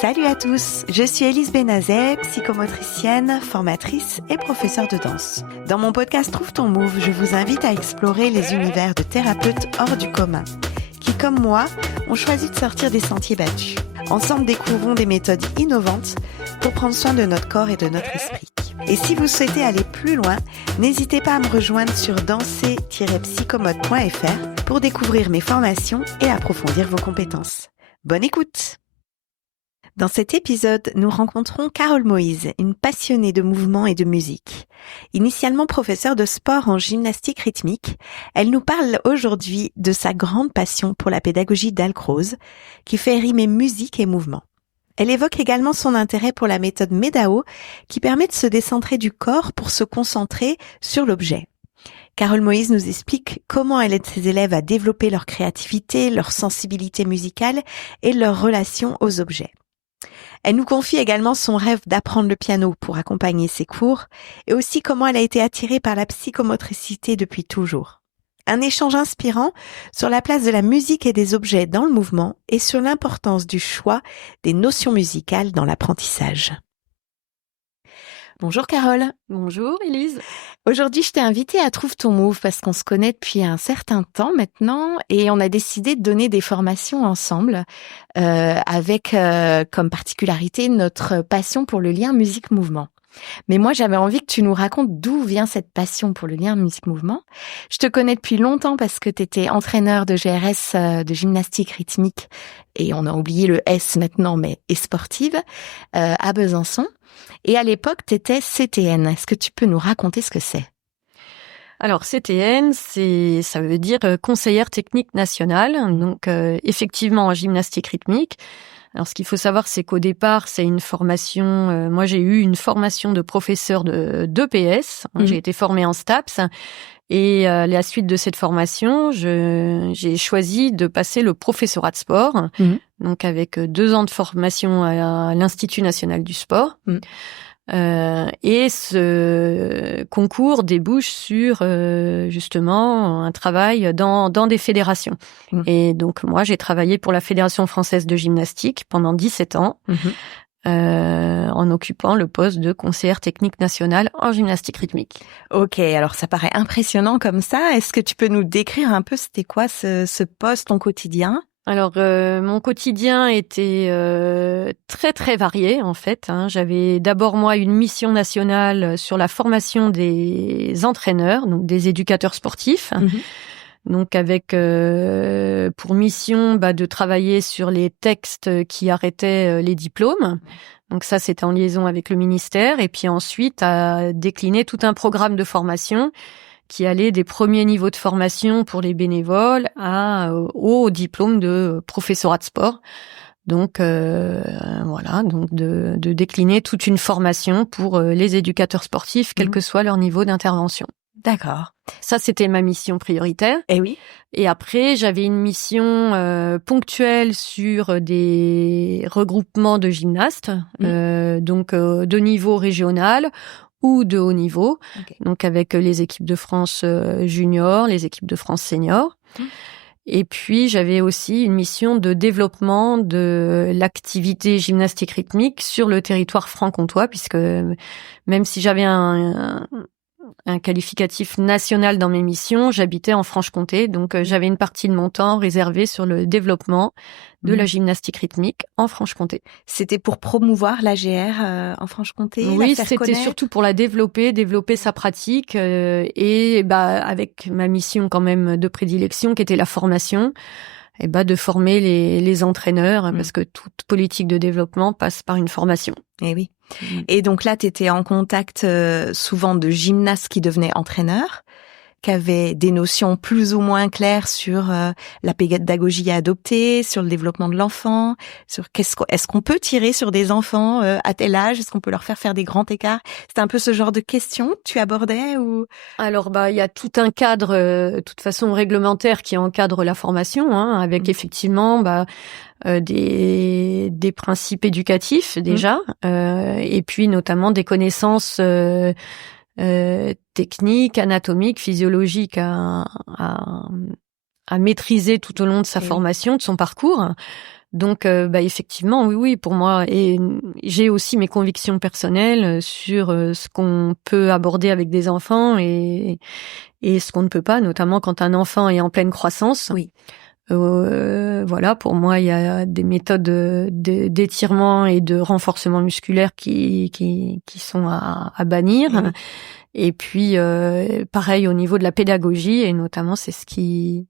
Salut à tous, je suis Élise Benazet, psychomotricienne, formatrice et professeure de danse. Dans mon podcast Trouve ton Move, je vous invite à explorer les univers de thérapeutes hors du commun, qui, comme moi, ont choisi de sortir des sentiers battus. Ensemble, découvrons des méthodes innovantes pour prendre soin de notre corps et de notre esprit. Et si vous souhaitez aller plus loin, n'hésitez pas à me rejoindre sur danser-psychomote.fr pour découvrir mes formations et approfondir vos compétences. Bonne écoute! Dans cet épisode, nous rencontrons Carole Moïse, une passionnée de mouvement et de musique. Initialement professeure de sport en gymnastique rythmique, elle nous parle aujourd'hui de sa grande passion pour la pédagogie d'Alcroze, qui fait rimer musique et mouvement. Elle évoque également son intérêt pour la méthode MEDAO, qui permet de se décentrer du corps pour se concentrer sur l'objet. Carole Moïse nous explique comment elle aide ses élèves à développer leur créativité, leur sensibilité musicale et leur relation aux objets. Elle nous confie également son rêve d'apprendre le piano pour accompagner ses cours et aussi comment elle a été attirée par la psychomotricité depuis toujours. Un échange inspirant sur la place de la musique et des objets dans le mouvement et sur l'importance du choix des notions musicales dans l'apprentissage. Bonjour Carole. Bonjour Élise. Aujourd'hui, je t'ai invitée à Trouve ton Move parce qu'on se connaît depuis un certain temps maintenant et on a décidé de donner des formations ensemble avec comme particularité notre passion pour le lien musique-mouvement. Mais moi, j'avais envie que tu nous racontes d'où vient cette passion pour le lien musique-mouvement. Je te connais depuis longtemps parce que tu étais entraîneur de GRS, de gymnastique rythmique, et on a oublié le S maintenant, mais et sportive, à Besançon. Et à l'époque, tu étais CTN. Est-ce que tu peux nous raconter ce que c'est ? Alors CTN, ça veut dire conseillère technique nationale, donc effectivement en gymnastique rythmique. Alors ce qu'il faut savoir, c'est qu'au départ, c'est une formation. Moi, j'ai eu une formation de professeur d'EPS. J'ai été formée en STAPS. Et à la suite de cette formation, j'ai choisi de passer le professorat de sport, donc avec 2 ans de formation à l'Institut national du sport. Et ce concours débouche sur justement un travail dans des fédérations. Et donc moi, j'ai travaillé pour la Fédération française de gymnastique pendant 17 ans. En occupant le poste de conseillère technique nationale en gymnastique rythmique. Ok, alors ça paraît impressionnant comme ça. Est-ce que tu peux nous décrire un peu c'était quoi ce poste, ton quotidien ? Alors, mon quotidien était très très varié en fait. J'avais d'abord moi une mission nationale sur la formation des entraîneurs, donc des éducateurs sportifs. Donc avec pour mission de travailler sur les textes qui arrêtaient les diplômes. Donc ça, c'était en liaison avec le ministère. Et puis ensuite, à décliner tout un programme de formation qui allait des premiers niveaux de formation pour les bénévoles au diplôme de professorat de sport. Donc voilà, donc de décliner toute une formation pour les éducateurs sportifs, quel que soit leur niveau d'intervention. D'accord. Ça, c'était ma mission prioritaire. Eh oui. Et après, j'avais une mission ponctuelle sur des regroupements de gymnastes, donc de niveau régional ou de haut niveau, donc avec les équipes de France junior, les équipes de France senior. Et puis, j'avais aussi une mission de développement de l'activité gymnastique rythmique sur le territoire franc-comtois, puisque même si j'avais un qualificatif national dans mes missions, j'habitais en Franche-Comté, donc j'avais une partie de mon temps réservée sur le développement de la gymnastique rythmique en Franche-Comté. C'était pour promouvoir l'AGR en Franche-Comté, oui, la faire c'était connaître. surtout pour la développer sa pratique et avec ma mission quand même de prédilection qui était la formation. De former les entraîneurs, parce que toute politique de développement passe par une formation. Eh oui. Et donc là, tu étais en contact souvent de gymnastes qui devenaient entraîneurs, qui avaient des notions plus ou moins claires sur la pédagogie à adopter, sur le développement de l'enfant, sur est-ce qu'on peut tirer sur des enfants à tel âge, est-ce qu'on peut leur faire des grands écarts. C'était un peu ce genre de questions que tu abordais ou... Alors il y a tout un cadre, de toute façon réglementaire qui encadre la formation, avec effectivement des principes éducatifs déjà, et puis notamment des connaissances techniques, anatomiques, physiologiques à maîtriser tout au long de sa formation, de son parcours. Donc, effectivement, oui, pour moi. Et j'ai aussi mes convictions personnelles sur ce qu'on peut aborder avec des enfants et ce qu'on ne peut pas, notamment quand un enfant est en pleine croissance. Oui. Voilà, pour moi, il y a des méthodes d'étirement et de renforcement musculaire qui sont à bannir. Oui. Et puis, pareil au niveau de la pédagogie, et notamment, c'est ce qui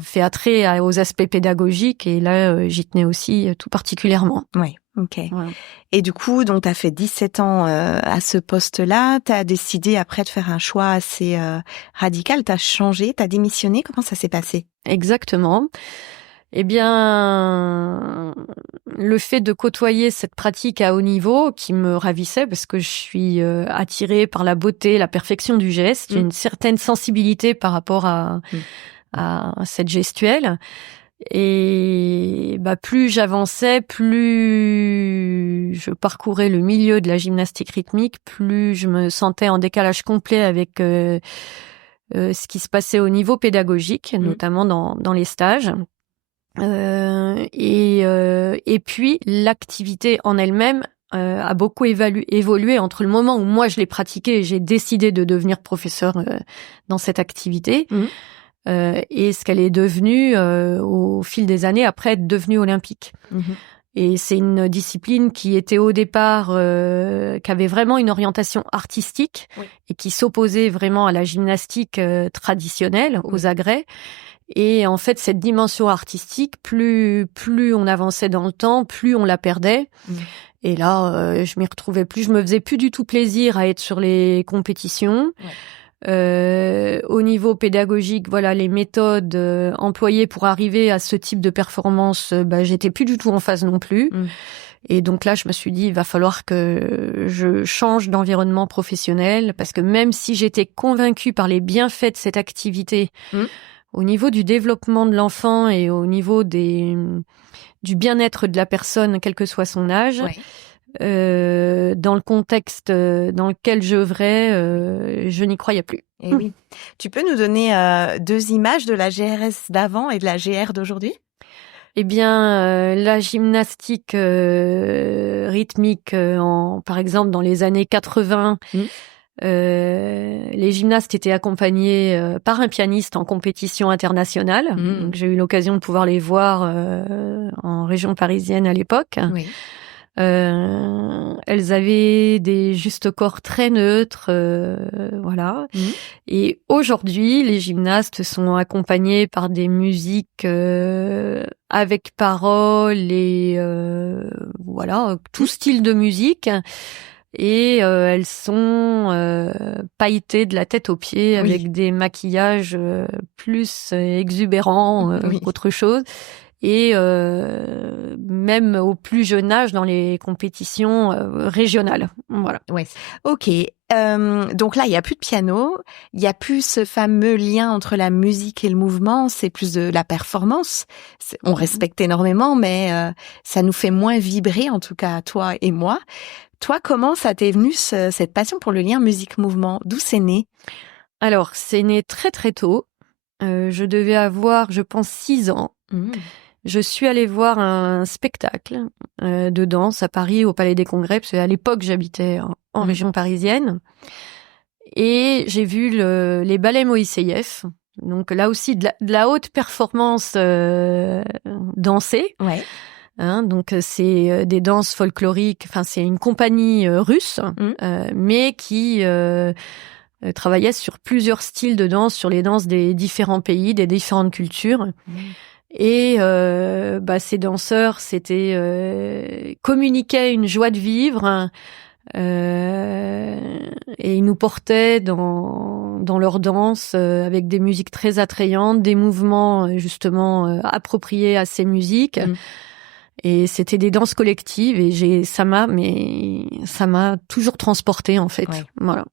fait attrait aux aspects pédagogiques. Et là, j'y tenais aussi tout particulièrement. Oui, ok. Voilà. Et du coup, donc, tu as fait 17 ans à ce poste-là. Tu as décidé après de faire un choix assez radical. Tu as changé, tu as démissionné. Comment ça s'est passé? Exactement. Eh bien, le fait de côtoyer cette pratique à haut niveau qui me ravissait parce que je suis attirée par la beauté, la perfection du geste, j'ai une certaine sensibilité par rapport à cette gestuelle. Et plus j'avançais, plus je parcourais le milieu de la gymnastique rythmique, plus je me sentais en décalage complet avec ce qui se passait au niveau pédagogique, notamment dans les stages. Et puis l'activité en elle-même a beaucoup évolué entre le moment où moi je l'ai pratiquée et j'ai décidé de devenir professeur dans cette activité et ce qu'elle est devenue au fil des années après être devenue olympique. Et c'est une discipline qui était au départ, qui avait vraiment une orientation artistique et qui s'opposait vraiment à la gymnastique traditionnelle, aux agrès. Et en fait, cette dimension artistique, plus on avançait dans le temps, plus on la perdait. Et là, je m'y retrouvais plus. Je me faisais plus du tout plaisir à être sur les compétitions. Au niveau pédagogique, voilà, les méthodes employées pour arriver à ce type de performance, j'étais plus du tout en phase non plus. Et donc là, je me suis dit, il va falloir que je change d'environnement professionnel parce que même si j'étais convaincue par les bienfaits de cette activité, au niveau du développement de l'enfant et au niveau du bien-être de la personne, quel que soit son âge, dans le contexte dans lequel j'œuvrais, je n'y croyais plus. Et oui. Tu peux nous donner 2 images de la GRS d'avant et de la GR d'aujourd'hui? Eh bien, la gymnastique rythmique, par exemple, dans les années 80, les gymnastes étaient accompagnés par un pianiste en compétition internationale. Donc, j'ai eu l'occasion de pouvoir les voir en région parisienne à l'époque. Elles avaient des justes corps très neutres, voilà. Et aujourd'hui, les gymnastes sont accompagnés par des musiques avec paroles et voilà, tout style de musique. Et elles sont pailletées de la tête aux pieds avec des maquillages plus exubérants qu'autre chose. Et même au plus jeune âge dans les compétitions régionales. Voilà. Ouais. Ok. Donc là, il y a plus de piano, il y a plus ce fameux lien entre la musique et le mouvement. C'est plus de la performance. On respecte énormément, mais ça nous fait moins vibrer, en tout cas toi et moi. Toi, comment ça t'est venu cette passion pour le lien musique-mouvement? D'où c'est né? Alors, c'est né très très tôt. Je devais avoir, je pense, 6 ans. Je suis allée voir un spectacle de danse à Paris, au Palais des Congrès, parce qu'à l'époque, j'habitais en région parisienne. Et j'ai vu les ballets Moïseïev. Donc là aussi, de la haute performance dansée. Ouais. Donc c'est des danses folkloriques. Enfin, c'est une compagnie russe, mais qui travaillait sur plusieurs styles de danse, sur les danses des différents pays, des différentes cultures. Et ces danseurs, communiquaient une joie de vivre et ils nous portaient dans leur danse avec des musiques très attrayantes, des mouvements justement appropriés à ces musiques. Et c'était des danses collectives et ça m'a toujours transportée en fait. Voilà.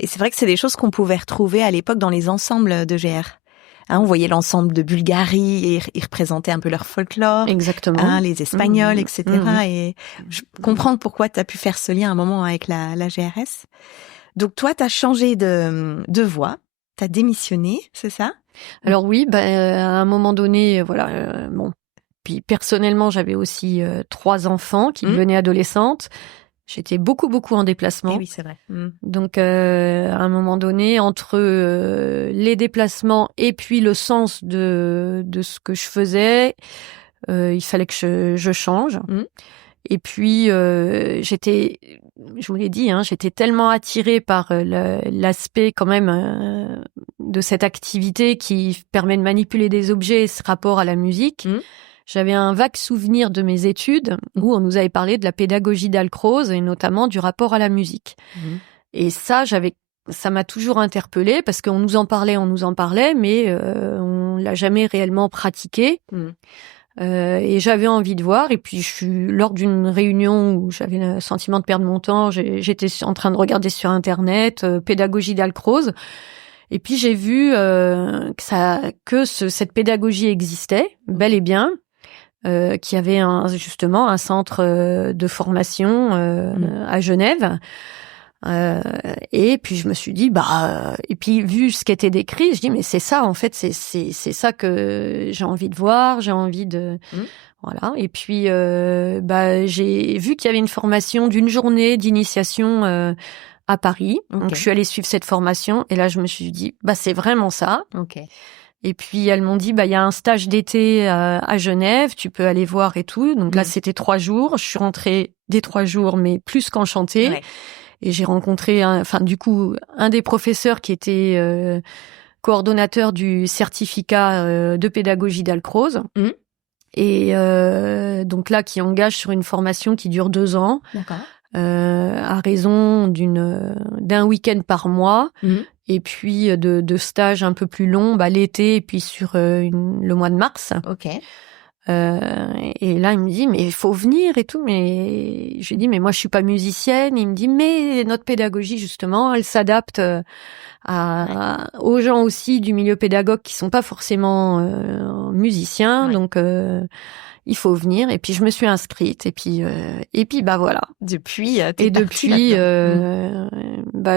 Et c'est vrai que c'est des choses qu'on pouvait retrouver à l'époque dans les ensembles de GR. On voyait l'ensemble de Bulgarie et ils représentaient un peu leur folklore. Exactement. Les Espagnols, etc. Et je comprends pourquoi tu as pu faire ce lien à un moment avec la GRS. Donc toi, tu as changé de voie, tu as démissionné, c'est ça? Alors oui, à un moment donné, voilà, puis personnellement, j'avais aussi 3 enfants qui devenaient adolescentes. J'étais beaucoup en déplacement. Et oui, c'est vrai. Donc, à un moment donné, entre les déplacements et puis le sens de ce que je faisais, il fallait que je change. Et puis, je vous l'ai dit, j'étais tellement attirée par l'aspect quand même de cette activité qui permet de manipuler des objets et ce rapport à la musique. J'avais un vague souvenir de mes études où on nous avait parlé de la pédagogie Dalcroze et notamment du rapport à la musique. Et ça m'a toujours interpellée parce qu'on nous en parlait, mais on l'a jamais réellement pratiqué. Et j'avais envie de voir. Et puis, lors d'une réunion où j'avais le sentiment de perdre mon temps, j'étais en train de regarder sur Internet pédagogie Dalcroze. Et puis, j'ai vu que cette pédagogie existait, bel et bien. Qui avait justement un centre de formation à Genève. Et puis je me suis dit et puis vu ce qui était décrit, je dis mais c'est ça en fait, c'est ça que j'ai envie de voir, j'ai envie de voilà. Et puis j'ai vu qu'il y avait une formation d'une journée d'initiation à Paris. Donc je suis allée suivre cette formation et là je me suis dit c'est vraiment ça. Et puis, elles m'ont dit, il y a un stage d'été à Genève, tu peux aller voir et tout. Donc là, c'était 3 jours. Je suis rentrée des 3 jours, mais plus qu'enchantée. Ouais. Et j'ai rencontré, un des professeurs qui était coordonnateur du certificat de pédagogie Dalcroze. Et donc là, qui engage sur une formation qui dure 2 ans. D'accord. À raison d'un week-end par mois. Et puis de stages un peu plus longs, l'été et puis sur le mois de mars. Et là, il me dit, mais il faut venir et tout. Mais je lui dis, mais moi, je suis pas musicienne. Il me dit, mais notre pédagogie, justement, elle s'adapte aux gens aussi du milieu pédagogue qui sont pas forcément musiciens. Ouais. Donc, il faut venir. Et puis, je me suis inscrite. Et puis voilà. Depuis,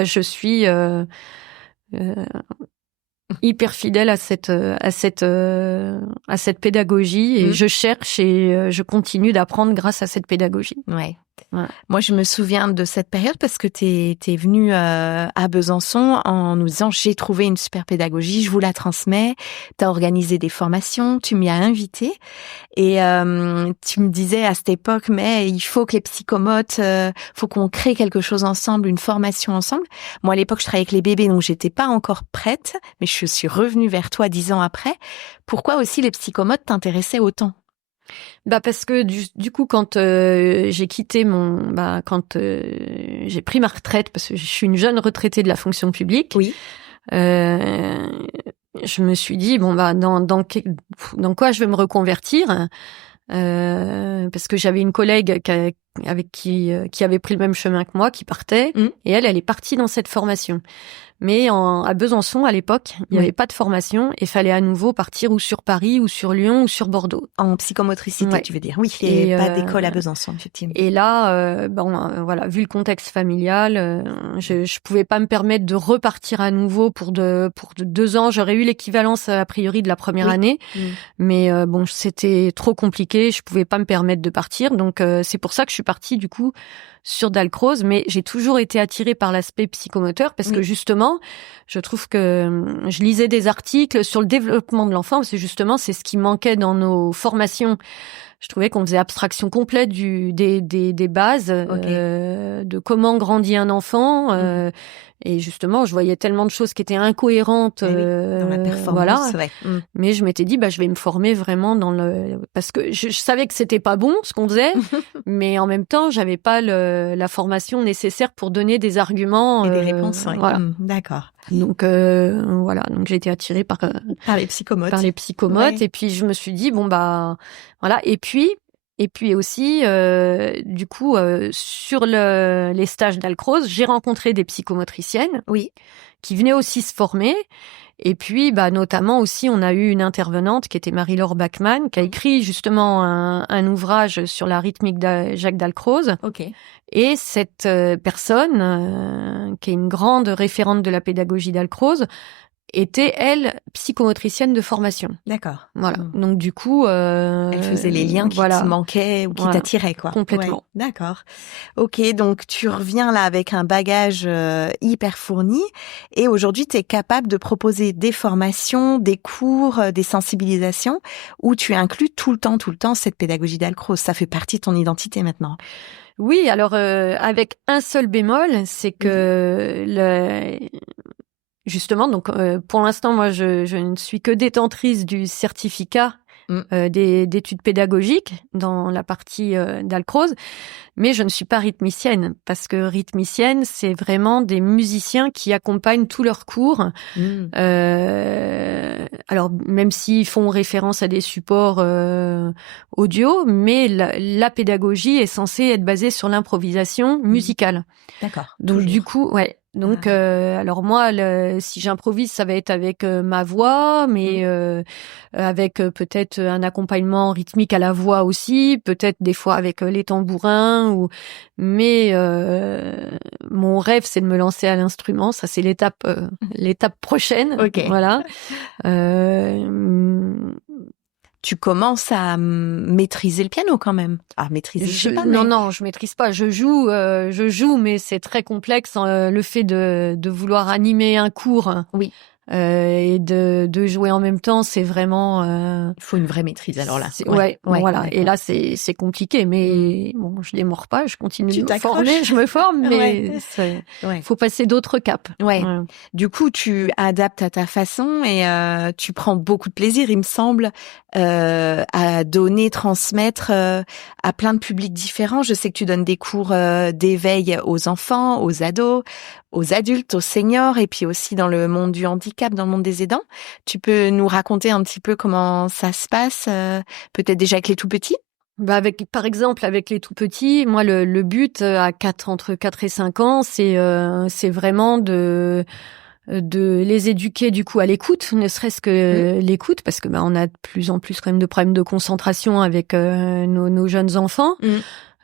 je suis hyper fidèle à cette pédagogie et je cherche et je continue d'apprendre grâce à cette pédagogie. Ouais. Moi, je me souviens de cette période parce que t'es venue à Besançon en nous disant j'ai trouvé une super pédagogie, je vous la transmets. T'as organisé des formations, tu m'y as invité et tu me disais à cette époque mais il faut que les psychomotes, faut qu'on crée quelque chose ensemble, une formation ensemble. Moi, à l'époque, je travaillais avec les bébés, donc j'étais pas encore prête, mais je suis revenue vers toi 10 ans après. Pourquoi aussi les psychomotes t'intéressaient autant ? Parce que du coup quand j'ai quitté j'ai pris ma retraite parce que je suis une jeune retraitée de la fonction publique. Oui. Je me suis dit dans quoi je vais me reconvertir parce que j'avais une collègue qui avait pris le même chemin que moi, qui partait et elle est partie dans cette formation. Mais à Besançon, à l'époque, il n'y avait pas de formation et fallait à nouveau partir ou sur Paris, ou sur Lyon, ou sur Bordeaux. En psychomotricité, tu veux dire. Oui, il n'y a pas d'école à Besançon, effectivement. Et là, voilà, vu le contexte familial, je pouvais pas me permettre de repartir à nouveau pour 2 ans. J'aurais eu l'équivalence, a priori, de la première année. Mais c'était trop compliqué. Je pouvais pas me permettre de partir. Donc, c'est pour ça que je suis partie, du coup, sur Dalcroze, mais j'ai toujours été attirée par l'aspect psychomoteur parce que justement, je trouve que je lisais des articles sur le développement de l'enfant parce que justement, c'est ce qui manquait dans nos formations. Je trouvais qu'on faisait abstraction complète des bases, de comment grandit un enfant. Et justement, je voyais tellement de choses qui étaient incohérentes dans la performance. Voilà. Ouais. Mais je m'étais dit, je vais me former vraiment parce que je savais que c'était pas bon ce qu'on faisait, mais en même temps, j'avais pas la formation nécessaire pour donner des arguments et des réponses. Voilà. D'accord. Donc voilà, donc j'ai été attirée par les psychomotes. Par les psychomotes, et puis je me suis dit voilà. Et puis aussi, du coup, sur les stages Dalcroze, j'ai rencontré des psychomotriciennes, qui venaient aussi se former. Et puis, notamment aussi, on a eu une intervenante qui était Marie-Laure Bachmann, qui a écrit justement un ouvrage sur la rythmique de Jacques Dalcroze. Et cette personne, qui est une grande référente de la pédagogie Dalcroze, était, elle, psychomotricienne de formation. D'accord. Voilà. Donc, du coup... elle faisait les liens qui te manquaient ou qui t'attiraient, quoi. Complètement. Ouais, d'accord. Ok, donc tu reviens là avec un bagage hyper fourni et aujourd'hui, tu es capable de proposer des formations, des cours, des sensibilisations où tu inclus tout le temps cette pédagogie d'Alcroze. Ça fait partie de ton identité maintenant. Oui, alors avec un seul bémol, c'est que justement, donc pour l'instant, moi, je ne suis que détentrice du certificat d'études pédagogiques dans la partie d'Alcroze, mais je ne suis pas rythmicienne, parce que rythmicienne, c'est vraiment des musiciens qui accompagnent tous leurs cours. Alors, même s'ils font référence à des supports audio, mais la pédagogie est censée être basée sur l'improvisation musicale. D'accord. Donc, toujours. Du coup, ouais. Donc, alors moi, si j'improvise, ça va être avec ma voix, mais avec peut-être un accompagnement rythmique à la voix aussi, peut-être des fois avec les tambourins. Mais mon rêve, c'est de me lancer à l'instrument. Ça, c'est l'étape prochaine. Ok. Voilà. Tu commences à maîtriser le piano quand même. Ah, maîtriser, je sais pas. Mais... Non, je maîtrise pas. Je joue, mais c'est très complexe. Le fait de vouloir animer un cours. Oui. Et de jouer en même temps, c'est vraiment... Il faut une vraie maîtrise, alors là. Ouais, voilà. Et là, c'est compliqué, mais bon, je démords pas, je continue de me former, je me forme, mais faut passer d'autres caps. Ouais. Du coup, tu adaptes à ta façon et tu prends beaucoup de plaisir, il me semble, à donner, transmettre à plein de publics différents. Je sais que tu donnes des cours d'éveil aux enfants, aux ados, aux adultes, aux seniors et puis aussi dans le monde du handicap, dans le monde des aidants. Tu peux nous raconter un petit peu comment ça se passe, peut-être déjà avec les tout petits? Par exemple, avec les tout petits, moi, le but entre 4 et 5 ans, c'est vraiment de les éduquer du coup à l'écoute, ne serait-ce que l'écoute, parce que on a de plus en plus quand même de problèmes de concentration avec nos jeunes enfants.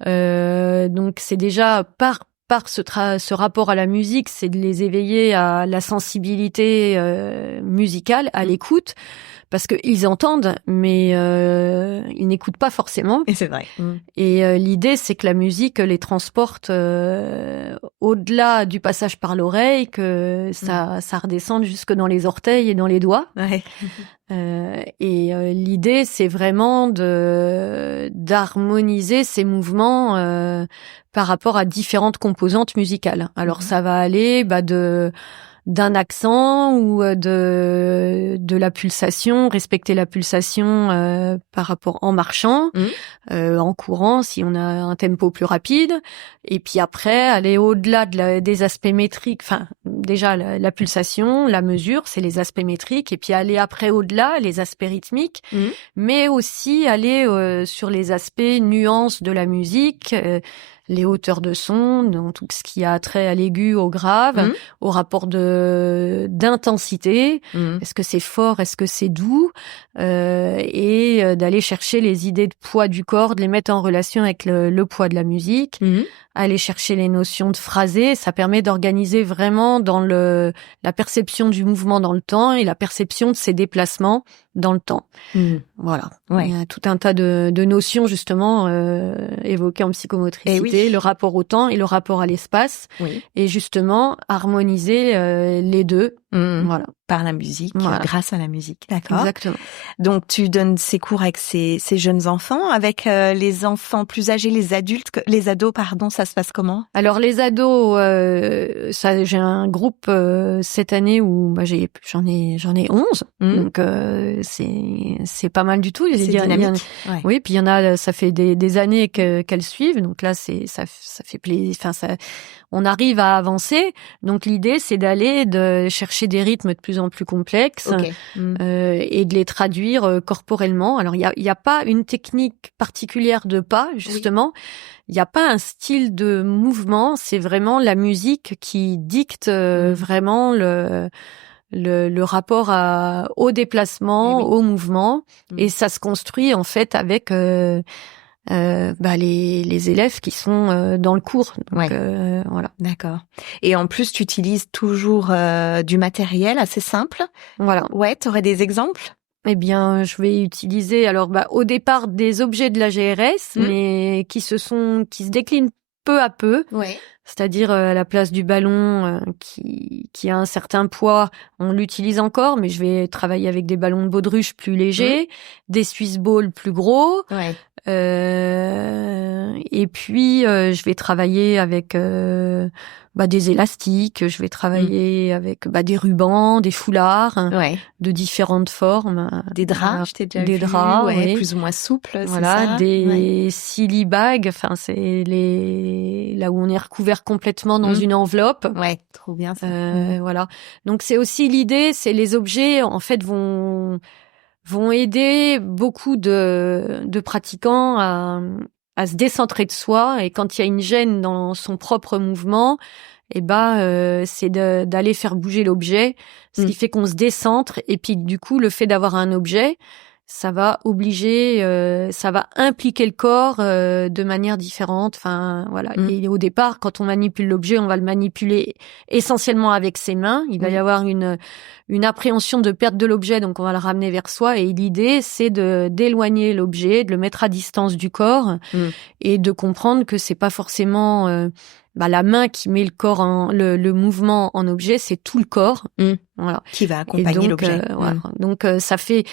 Donc c'est déjà par ce rapport à la musique, c'est de les éveiller à la sensibilité musicale, à l'écoute, parce qu'ils entendent, mais ils n'écoutent pas forcément. Et c'est vrai. Et l'idée, c'est que la musique les transporte au-delà du passage par l'oreille, que ça redescende jusque dans les orteils et dans les doigts. Ouais. L'idée, c'est vraiment d'harmoniser ces mouvements par rapport à différentes composantes musicales. Alors ça va aller d'un accent ou de la pulsation, respecter la pulsation par rapport en marchant, en courant si on a un tempo plus rapide, et puis après aller au-delà des aspects métriques. Enfin, déjà la pulsation, la mesure, c'est les aspects métriques, et puis aller après au-delà, les aspects rythmiques, mais aussi aller sur les aspects nuances de la musique. Les hauteurs de son, donc tout ce qui a trait à l'aigu, au grave, au rapport d'intensité. Est-ce que c'est fort, est-ce que c'est doux, et d'aller chercher les idées de poids du corps, de les mettre en relation avec le poids de la musique. Aller chercher les notions de phrasé, ça permet d'organiser vraiment dans la perception du mouvement dans le temps et la perception de ses déplacements dans le temps. Voilà. Ouais. Il y a tout un tas de notions justement évoquées en psychomotricité, le rapport au temps et le rapport à l'espace, et justement harmoniser les deux. Voilà. Par la musique, grâce à la musique. D'accord. Exactement. Donc, tu donnes ces cours avec ces jeunes enfants, avec les enfants plus âgés, les adultes, les ados, pardon, ça se passe comment? Alors, les ados, j'ai un groupe cette année où j'en ai 11. Donc, c'est pas mal du tout. C'est dynamique. Oui, puis il y en a, ça fait des années qu'elles suivent. Donc là, ça fait plaisir. Enfin, on arrive à avancer. Donc l'idée, c'est de chercher des rythmes de plus en plus complexes et de les traduire corporellement. Alors il y a pas une technique particulière de pas, justement. Il y a pas un style de mouvement. C'est vraiment la musique qui dicte vraiment le rapport au déplacement, au mouvement. Et ça se construit en fait avec les élèves qui sont dans le cours. Donc, voilà. D'accord. Et en plus, tu utilises toujours du matériel assez simple. Voilà. Ouais, tu aurais des exemples? Eh bien, je vais utiliser au départ des objets de la GRS, mais qui se déclinent peu à peu. Ouais. C'est-à-dire à la place du ballon qui a un certain poids, on l'utilise encore, mais je vais travailler avec des ballons de baudruche plus légers, des Swiss balls plus gros. Ouais. Et puis je vais travailler avec des élastiques, je vais travailler avec des rubans, des foulards de différentes formes, des draps, je t'ai déjà des vu, draps, oui. plus ou moins souples, voilà, c'est ça, des silly bags, enfin c'est là où on est recouvert complètement dans une enveloppe. Ouais, trop bien ça. Voilà. Donc c'est aussi l'idée, c'est les objets en fait vont aider beaucoup de pratiquants à se décentrer de soi, et quand il y a une gêne dans son propre mouvement, c'est d'aller faire bouger l'objet, ce qui fait qu'on se décentre, et puis du coup le fait d'avoir un objet, ça va ça va impliquer le corps de manière différente. Enfin voilà. Et au départ, quand on manipule l'objet, on va le manipuler essentiellement avec ses mains. Il va y avoir une appréhension de perte de l'objet, donc on va le ramener vers soi. Et l'idée, c'est d'éloigner l'objet, de le mettre à distance du corps, et de comprendre que c'est pas forcément la main qui met le corps le mouvement en objet, c'est tout le corps. Voilà. Qui va accompagner l'objet. Voilà. Donc ça fait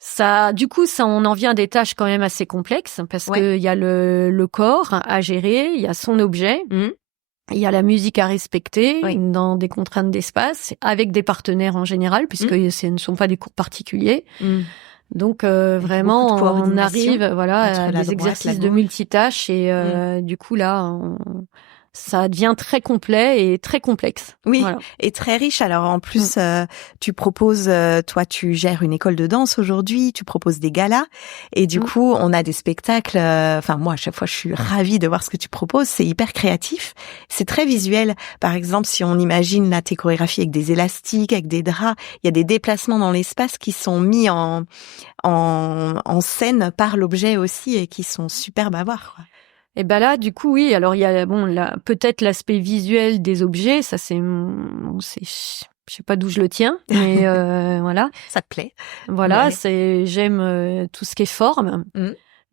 ça, du coup, on en vient à des tâches quand même assez complexes, parce que il y a le corps à gérer, il y a son objet, il y a la musique à respecter dans des contraintes d'espace, avec des partenaires en général, puisque ce ne sont pas des cours particuliers. Donc vraiment, on arrive à des exercices de multitâches, et du coup là, ça devient très complet et très complexe. Oui, voilà. Et très riche. Alors en plus, tu proposes, toi tu gères une école de danse aujourd'hui, tu proposes des galas, et du coup on a des spectacles, moi à chaque fois je suis ravie de voir ce que tu proposes, c'est hyper créatif, c'est très visuel. Par exemple, si on imagine tes chorégraphies avec des élastiques, avec des draps, il y a des déplacements dans l'espace qui sont mis en scène par l'objet aussi, et qui sont superbes à voir, quoi. Et là, du coup, oui. Alors, il y a peut-être l'aspect visuel des objets. Ça, je sais pas d'où je le tiens, mais voilà. Ça te plaît. Voilà, j'aime tout ce qui est forme.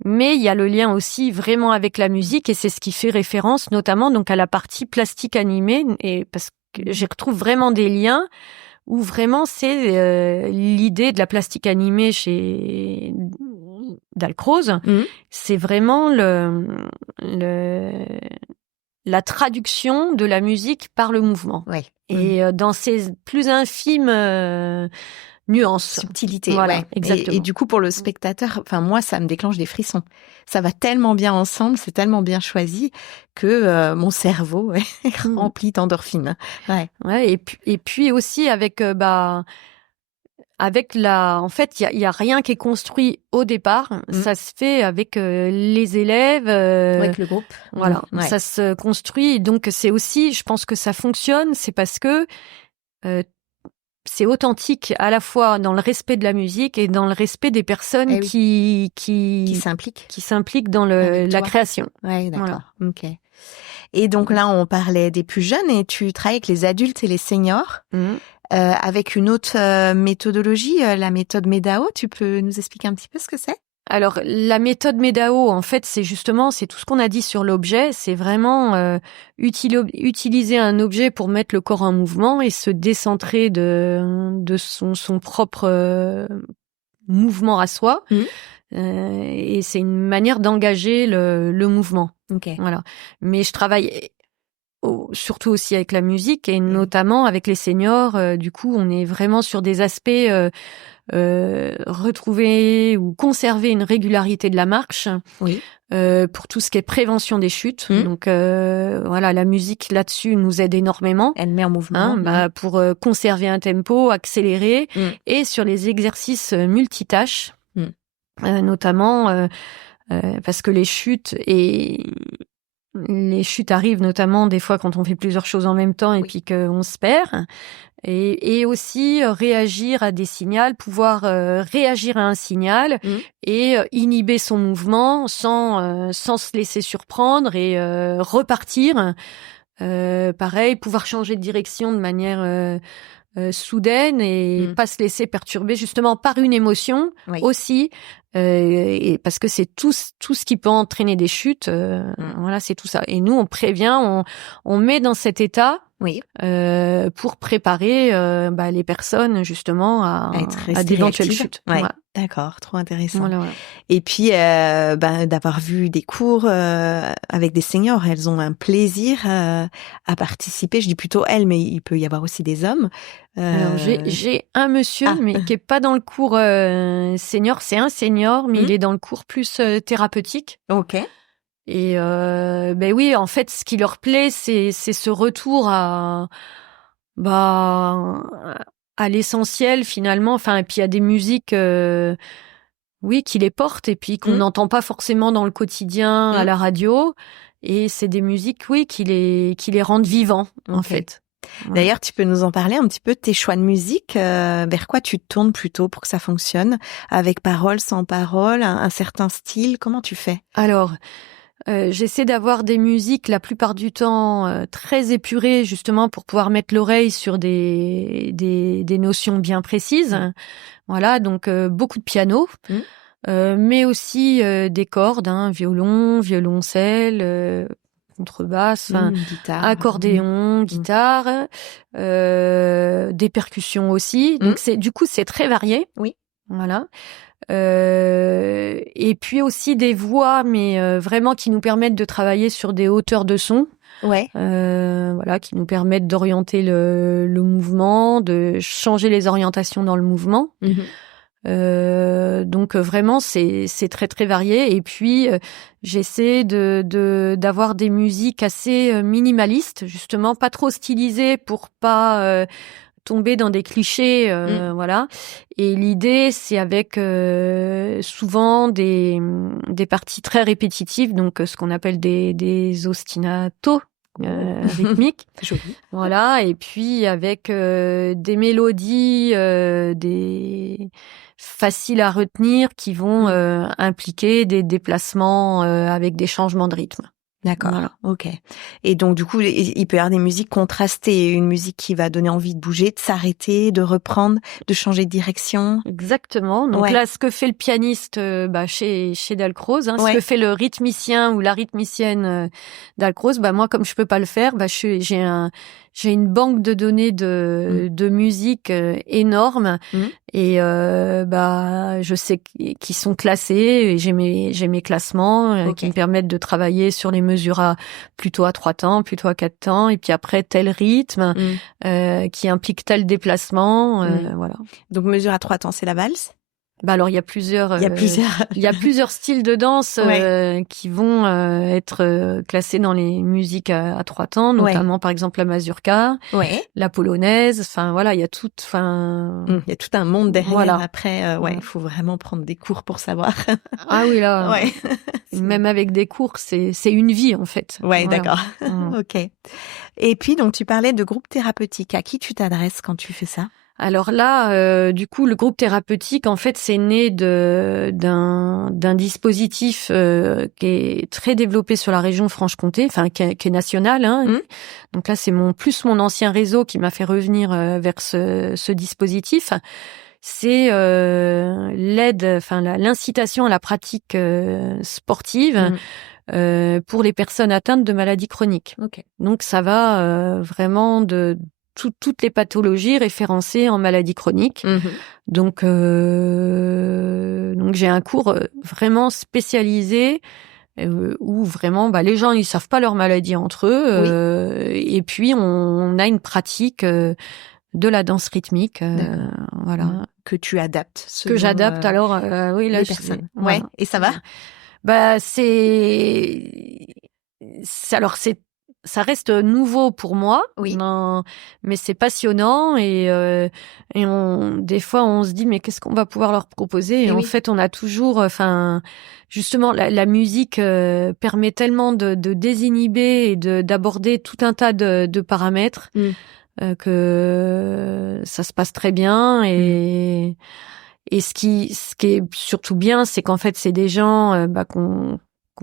Mais il y a le lien aussi vraiment avec la musique, et c'est ce qui fait référence notamment donc à la partie plastique animée, et parce que j'y retrouve vraiment des liens où vraiment c'est l'idée de la plastique animée chez Dalcroze. C'est vraiment la traduction de la musique par le mouvement. Et dans ses plus infimes nuances. Subtilité. Voilà, exactement. Et du coup, pour le spectateur, moi, ça me déclenche des frissons. Ça va tellement bien ensemble, c'est tellement bien choisi que mon cerveau est rempli d'endorphines. Et puis aussi avec en fait, il y a rien qui est construit au départ. Ça se fait avec les élèves, avec le groupe. Voilà, ça se construit. Donc c'est aussi, je pense que ça fonctionne, c'est parce que c'est authentique à la fois dans le respect de la musique et dans le respect des personnes qui s'impliquent dans la création. Ouais, d'accord. Voilà. Ok. Et donc là, on parlait des plus jeunes, et tu travailles avec les adultes et les seniors. Avec une autre méthodologie, la méthode MEDAO. Tu peux nous expliquer un petit peu ce que c'est ? Alors, la méthode MEDAO, en fait, c'est tout ce qu'on a dit sur l'objet. C'est vraiment utiliser un objet pour mettre le corps en mouvement et se décentrer de son propre mouvement à soi. Et c'est une manière d'engager le mouvement. Voilà. Mais je travaille surtout aussi avec la musique, et notamment avec les seniors. Du coup, on est vraiment sur des aspects retrouver ou conserver une régularité de la marche. Pour tout ce qui est prévention des chutes. Donc la musique là-dessus nous aide énormément. Elle met en mouvement. Pour conserver un tempo, accélérer, et sur les exercices multitâches, notamment parce que les chutes arrivent notamment des fois quand on fait plusieurs choses en même temps, et puis qu'on se perd. et aussi réagir à des signaux, pouvoir réagir à un signal et inhiber son mouvement sans se laisser surprendre et repartir. Pareil, pouvoir changer de direction de manière soudaine et pas se laisser perturber justement par une émotion aussi, et parce que c'est tout ce qui peut entraîner des chutes. Voilà, c'est tout ça. Et nous, on prévient, on met dans cet état pour préparer les personnes justement à d'éventuelles chutes. Ouais. Voilà. D'accord, trop intéressant. Voilà. Et puis d'avoir vu des cours avec des seniors, elles ont un plaisir à participer. Je dis plutôt elles, mais il peut y avoir aussi des hommes. Alors j'ai un monsieur mais qui est pas dans le cours senior, c'est un senior mais il est dans le cours plus thérapeutique. OK. Et oui, en fait, ce qui leur plaît, c'est ce retour à l'essentiel finalement. Enfin, et puis il y a des musiques, qui les portent et puis qu'on n'entend pas forcément dans le quotidien à la radio. Et c'est des musiques, qui les rendent vivants en fait. Ouais. D'ailleurs, tu peux nous en parler un petit peu de tes choix de musique. Vers quoi tu te tournes plutôt pour que ça fonctionne? Avec parole, sans parole, un certain style? Comment tu fais? Alors, j'essaie d'avoir des musiques la plupart du temps très épurées justement pour pouvoir mettre l'oreille sur des notions bien précises. Voilà, donc beaucoup de piano, mais aussi des cordes, violon, violoncelle, contrebasse, guitare, accordéon, guitare, des percussions aussi. Donc c'est très varié. Oui. Voilà. Et puis aussi des voix, mais vraiment qui nous permettent de travailler sur des hauteurs de son. Ouais. Voilà, qui nous permettent d'orienter le mouvement, de changer les orientations dans le mouvement. Donc vraiment c'est très très varié. Et puis j'essaie d'avoir des musiques assez minimalistes, justement pas trop stylisées pour pas tomber dans des clichés, voilà. Et l'idée, c'est avec souvent des parties très répétitives, donc ce qu'on appelle des ostinatos rythmiques. Joli. Voilà. Et puis avec des mélodies, des faciles à retenir qui vont impliquer des déplacements avec des changements de rythme. D'accord, voilà. OK. Et donc, du coup, il peut y avoir des musiques contrastées, une musique qui va donner envie de bouger, de s'arrêter, de reprendre, de changer de direction. Exactement. Donc là, ce que fait le pianiste chez Dalcroze, ce que fait le rythmicien ou la rythmicienne Dalcroze, moi, comme je peux pas le faire, j'ai une banque de données de musique énorme et je sais qu'ils sont classés et j'ai mes classements qui me permettent de travailler sur les mesures plutôt à 3 temps, plutôt à 4 temps et puis après tel rythme qui implique tel déplacement, voilà. Donc mesure à 3 temps, c'est la valse? Alors il y a plusieurs styles de danse qui vont être classés dans les musiques à 3 temps, notamment par exemple la mazurka, la polonaise. Enfin voilà, il y a tout il y a tout un monde derrière. Voilà. Après, il faut vraiment prendre des cours pour savoir. Ah oui là. Même avec des cours, c'est une vie en fait. Ouais, voilà. D'accord. OK. Et puis donc tu parlais de groupe thérapeutique. À qui tu t'adresses quand tu fais ça? Alors là, du coup, le groupe thérapeutique, en fait, c'est né d'un dispositif qui est très développé sur la région Franche-Comté, enfin qui est national. Donc là, c'est mon ancien réseau qui m'a fait revenir vers ce dispositif. C'est l'aide, enfin l'incitation à la pratique sportive. Pour les personnes atteintes de maladies chroniques. Okay. Donc ça va vraiment de toutes les pathologies référencées en maladies chroniques. Donc j'ai un cours vraiment spécialisé où vraiment les gens ils savent pas leur maladie entre eux et puis on a une pratique de la danse rythmique, voilà, que tu adaptes. Que j'adapte alors oui là les personnes. Ouais, et ça va? Ça reste nouveau pour moi, mais c'est passionnant et des fois on se dit mais qu'est-ce qu'on va pouvoir leur proposer et en fait on a toujours, justement la musique permet tellement de désinhiber et d'aborder tout un tas de paramètres. que ça se passe très bien et ce qui est surtout bien, c'est qu'en fait c'est des gens qui ont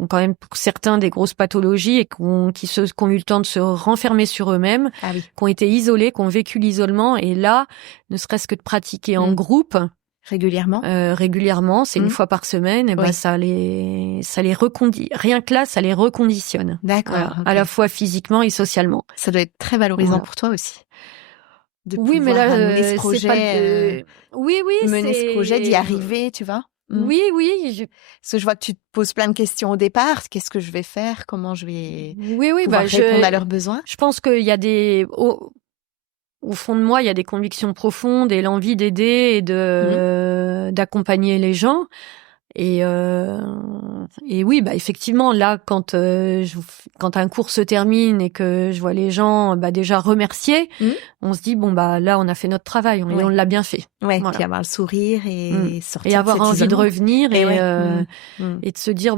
quand même pour certains des grosses pathologies et qui ont eu le temps de se renfermer sur eux-mêmes, qui ont été isolés, qui ont vécu l'isolement, et là, ne serait-ce que de pratiquer en groupe régulièrement, c'est une fois par semaine, et ça les rien que là, ça les reconditionne. D'accord. Voilà, à la fois physiquement et socialement. Ça doit être très valorisant pour toi aussi. Oui, mais là, mener ce projet, c'est pas mener ce projet, d'y arriver, tu vois. Oui. Parce que je vois que tu te poses plein de questions au départ. Qu'est-ce que je vais faire? Comment je vais pouvoir répondre à leurs besoins? Je pense qu'il y a au fond de moi, il y a des convictions profondes et l'envie d'aider et d'accompagner les gens. Et oui, effectivement, là, quand un cours se termine et que je vois les gens déjà remercier, on se dit là, on a fait notre travail et on l'a bien fait. Ouais, voilà. Puis avoir le sourire et sortir et avoir envie de revenir et de se dire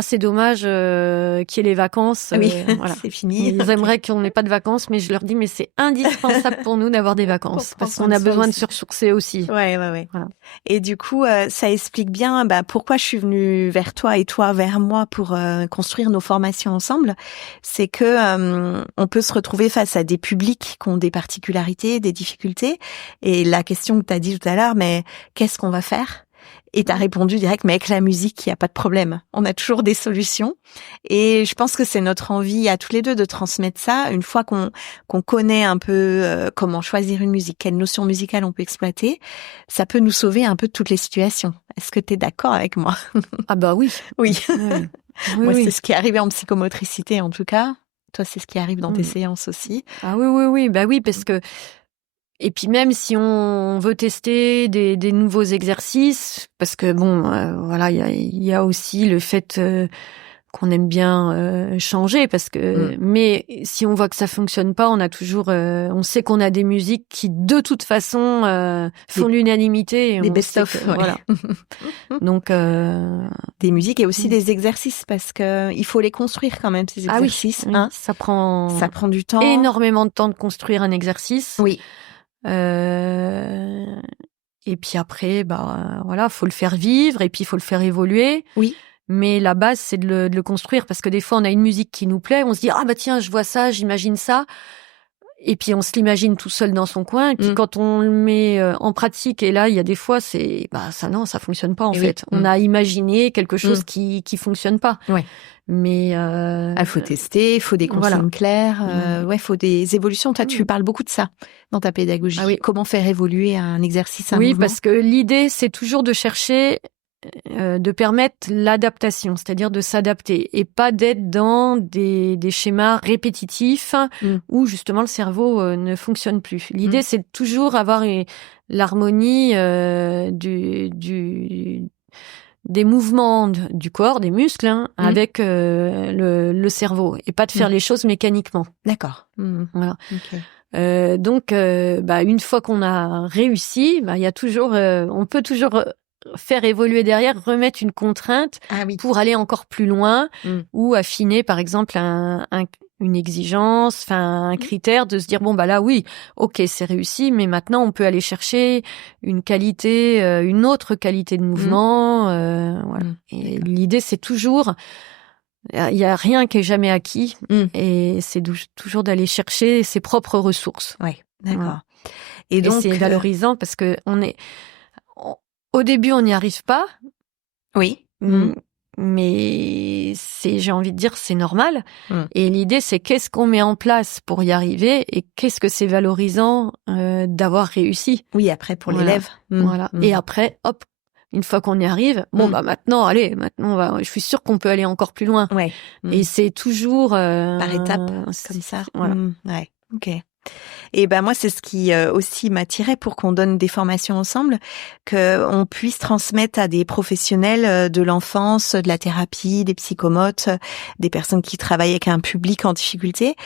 c'est dommage qu'il y ait les vacances. Voilà. C'est fini. Ils aimeraient qu'on n'ait pas de vacances, mais je leur dis c'est indispensable pour nous d'avoir des vacances parce qu'on a besoin de se ressourcer aussi. Ouais. Voilà. Et du coup, ça explique bien pourquoi je suis venue vers toi et toi vers moi pour construire nos formations ensemble. C'est que on peut se retrouver face à des publics qui ont des particularités, des difficultés. Et la question que tu as dit tout à l'heure, mais qu'est-ce qu'on va faire? Et tu as répondu direct, mais avec la musique, il n'y a pas de problème. On a toujours des solutions. Et je pense que c'est notre envie à tous les deux de transmettre ça. Une fois qu'on connaît un peu comment choisir une musique, quelle notion musicale on peut exploiter, ça peut nous sauver un peu de toutes les situations. Est-ce que tu es d'accord avec moi? Ah oui. Oui. Moi, oui. C'est ce qui est arrivé en psychomotricité, en tout cas. Toi, c'est ce qui arrive dans tes séances aussi. Ah oui. Oui, parce que... Et puis même si on veut tester des nouveaux exercices, parce que il y a aussi le fait qu'on aime bien changer, parce que mais si on voit que ça fonctionne pas, on a toujours, on sait qu'on a des musiques qui de toute façon font l'unanimité. Des best-of, voilà. Donc des musiques et aussi des exercices, parce que il faut les construire quand même ces exercices. Oui. Ça prend du temps, énormément de temps de construire un exercice. Oui. Et puis après, faut le faire vivre et puis il faut le faire évoluer. Oui. Mais la base, c'est de le construire, parce que des fois, on a une musique qui nous plaît, on se dit tiens, je vois ça, j'imagine ça. Et puis on se l'imagine tout seul dans son coin. Et puis quand on le met en pratique, et là, il y a des fois, c'est ça fonctionne pas en fait. On a imaginé quelque chose qui fonctionne pas. Ouais. Mais il faut tester, il faut des consignes claires, faut des évolutions. Toi, tu parles beaucoup de ça dans ta pédagogie. Ah oui. Comment faire évoluer un exercice, un mouvement? Oui, parce que l'idée, c'est toujours de chercher, de permettre l'adaptation, c'est-à-dire de s'adapter et pas d'être dans des schémas répétitifs où justement le cerveau ne fonctionne plus. L'idée, c'est de toujours avoir l'harmonie des mouvements du corps, des muscles, avec le cerveau, et pas de faire les choses mécaniquement. D'accord. Voilà. Okay. Donc, une fois qu'on a réussi, il y a toujours, on peut toujours faire évoluer derrière, remettre une contrainte pour aller encore plus loin, ou affiner, par exemple, une exigence, un critère, de se dire là oui, ok, c'est réussi, mais maintenant on peut aller chercher une qualité, une autre qualité de mouvement. Voilà. Et l'idée, c'est toujours, il y a rien qui est jamais acquis, et c'est toujours d'aller chercher ses propres ressources. Oui, d'accord. Voilà. Et donc c'est valorisant, parce que au début on n'y arrive pas. Oui. Mais j'ai envie de dire, c'est normal. Et l'idée, c'est qu'est-ce qu'on met en place pour y arriver, et qu'est-ce que c'est valorisant d'avoir réussi. Oui, après pour l'élève. Voilà. Et après, hop, une fois qu'on y arrive, maintenant, je suis sûre qu'on peut aller encore plus loin. Ouais. Et c'est toujours par étapes, comme ça. Voilà. Ouais. Ok. Et moi, c'est ce qui aussi m'attirait pour qu'on donne des formations ensemble, qu'on puisse transmettre à des professionnels de l'enfance, de la thérapie, des psychomotes, des personnes qui travaillent avec un public en difficulté,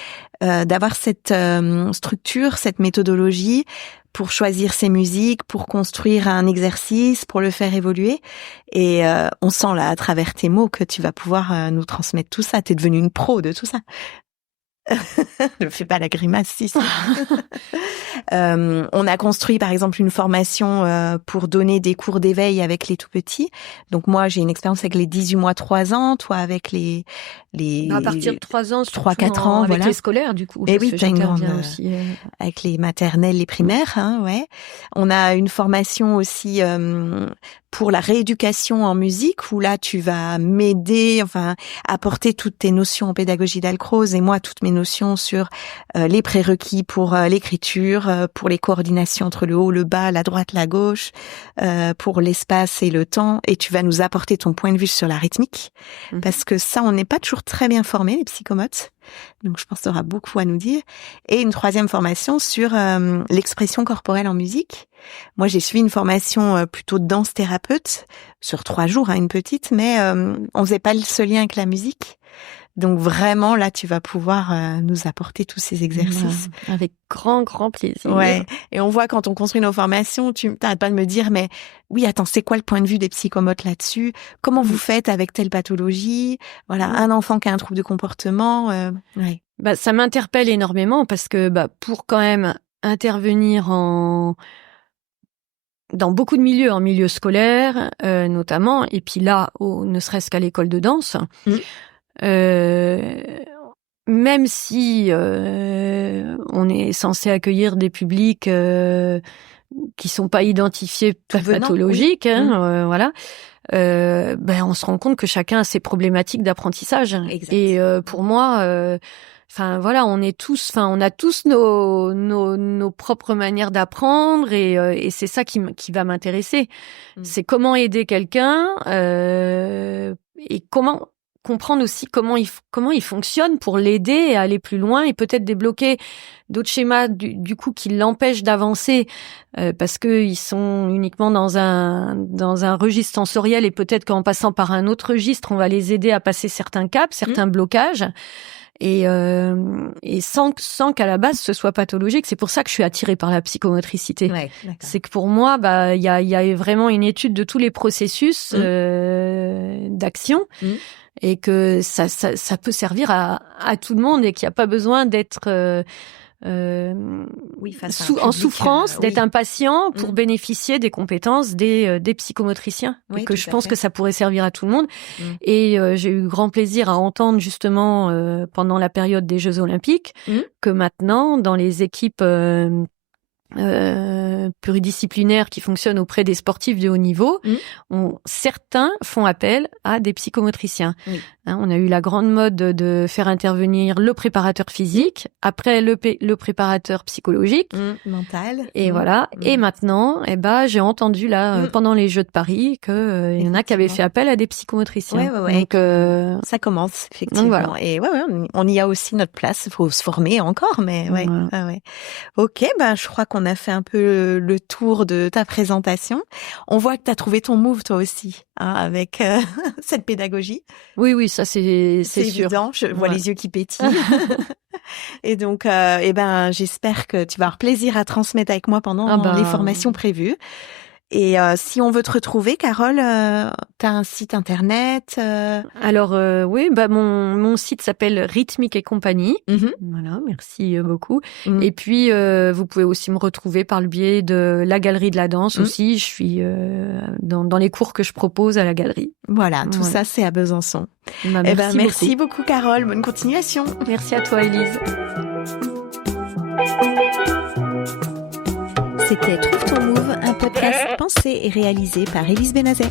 d'avoir cette structure, cette méthodologie pour choisir ses musiques, pour construire un exercice, pour le faire évoluer. Et on sent là, à travers tes mots, que tu vas pouvoir nous transmettre tout ça. T'es devenue une pro de tout ça. Ne fais pas la grimace, si. On a construit, par exemple, une formation pour donner des cours d'éveil avec les tout-petits. Donc, moi, j'ai une expérience avec les 18 mois, 3 ans. Toi, avec les à partir de 3 ans, 3-4 ans, avec voilà. les scolaires, du coup. Et oui, t'as une grande, aussi. Avec les maternelles, les primaires, hein, ouais. On a une formation aussi pour la rééducation en musique, où là, tu vas m'aider, apporter toutes tes notions en pédagogie d'Alcroze et moi, toutes mes notions sur les prérequis pour l'écriture, pour les coordinations entre le haut, le bas, la droite, la gauche, pour l'espace et le temps. Et tu vas nous apporter ton point de vue sur la rythmique, parce que ça, on n'est pas toujours très bien formés, les psychomotes. Donc, je pense que tu auras beaucoup à nous dire. Et une 3e formation sur l'expression corporelle en musique. Moi, j'ai suivi une formation plutôt de danse thérapeute sur 3 jours, une petite, mais on faisait pas ce lien avec la musique. Donc vraiment, là, tu vas pouvoir nous apporter tous ces exercices. Avec grand plaisir. Ouais. Et on voit quand on construit nos formations, tu t'arrêtes pas de me dire, mais oui, attends, c'est quoi le point de vue des psychomotes là-dessus? Comment vous faites avec telle pathologie? Voilà, un enfant qui a un trouble de comportement. Ouais. Ça m'interpelle énormément parce que pour quand même intervenir dans beaucoup de milieux, en milieu scolaire notamment, et puis là, ne serait-ce qu'à l'école de danse. Même si on est censé accueillir des publics qui sont pas identifiés pathologiques, voilà, on se rend compte que chacun a ses problématiques d'apprentissage. Exact. Et pour moi, on a tous nos propres manières d'apprendre et c'est ça qui va m'intéresser. C'est comment aider quelqu'un et comment comprendre aussi comment il fonctionne pour l'aider à aller plus loin et peut-être débloquer d'autres schémas du coup qui l'empêchent d'avancer parce que ils sont uniquement dans un registre sensoriel et peut-être qu'en passant par un autre registre, on va les aider à passer certains caps, certains blocages. Et sans qu'à la base ce soit pathologique. C'est pour ça que je suis attirée par la psychomotricité. Ouais, c'est que pour moi, il y a vraiment une étude de tous les processus d'action. Et que ça peut servir à tout le monde et qu'il n'y a pas besoin d'être en souffrance, d'être un patient pour bénéficier des compétences des psychomotriciens. Et que je pense que ça pourrait servir à tout le monde. Et j'ai eu grand plaisir à entendre justement pendant la période des Jeux Olympiques que maintenant, dans les équipes pluridisciplinaires qui fonctionnent auprès des sportifs de haut niveau, certains font appel à des psychomotriciens. On a eu la grande mode de faire intervenir le préparateur physique, après le préparateur psychologique, mental. Et voilà. Et maintenant, j'ai entendu là pendant les Jeux de Paris que il y en a qui avaient fait appel à des psychomotriciens. Donc ça commence effectivement. Voilà. Et on y a aussi notre place. Il faut se former encore, mais Ok, je crois qu'on a fait un peu le tour de ta présentation. On voit que tu as trouvé ton move toi aussi, avec cette pédagogie. Oui, ça c'est sûr. Évident, je vois les yeux qui pétillent. Et donc, j'espère que tu vas avoir plaisir à transmettre avec moi pendant les formations prévues. Et si on veut te retrouver, Carole, t'as un site internet Alors oui, mon site s'appelle Rythmique et compagnie. Voilà, merci beaucoup. Et puis vous pouvez aussi me retrouver par le biais de la Galerie de la Danse aussi. Je suis dans les cours que je propose à la galerie. Voilà, tout ça c'est à Besançon. Merci beaucoup Carole, bonne continuation. Merci à toi Élise. C'était Trouve ton Move, un podcast pensé et réalisé par Élise Benazet.